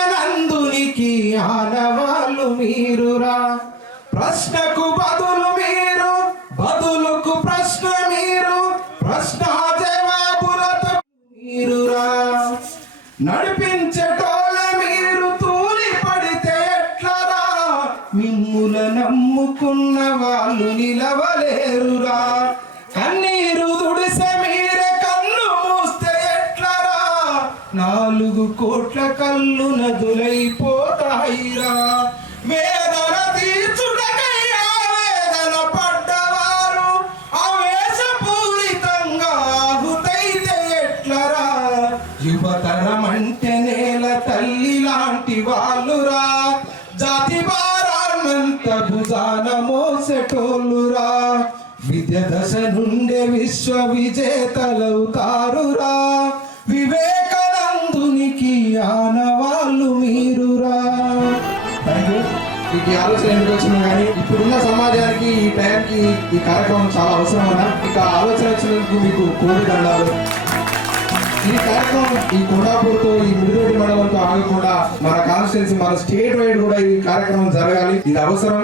వివేకానందునికి ఆనవాళ్ళు మీరురా. ప్రశ్నకు బదులు మీరు, బదులుకు ప్రశ్న మీరు, ప్రశ్న జవాబులతో మీరురా. నడిపించేటోళ్ళ మీరు తూలి పడితే ఎట్లరా, మిమ్ముల నమ్ముకున్న వాళ్ళు నిలవలేరురా. కన్నీరు తుడిసే మీరే కళ్ళు మూస్తే ఎట్లరా, 4 కోట్ల కళ్ళు నదులైపోతాయిరా. వేదన తీర్చుటకై ఆవేదన పడ్డవారు ఆవేశపూరితంగా ఆహుతైతే ఎట్లరా. యువతరం అంటే నేల తల్లి లాంటి వాళ్ళురా. జాతి భారాన్నంత భుజాన మోసెటోళ్ళురా. విద్య దశ నుండే విశ్వ విజేతలవుతారురా. వివేకానందునికి ఆనవాళ్ళు మీరురా. మీకు ఈ ఆలోచన ఎందుకు వచ్చినా కానీ ఇప్పుడున్న సమాజానికి ఈ టైంకి ఈ కార్యక్రమం చాలా అవసరం అన్నా. ఇక ఆలోచన వచ్చినందుకు మీకు కోటి దండాలు. ఈ కార్యక్రమం ఈ కొండాపూర్తో ఈ మిడిదోటి మండలంతో ఆగకుండా మన కాన్స్టిట్యున్సీ మన స్టేట్ వైడ్ కూడా ఈ కార్యక్రమం జరగాలి. ఇది అవసరం.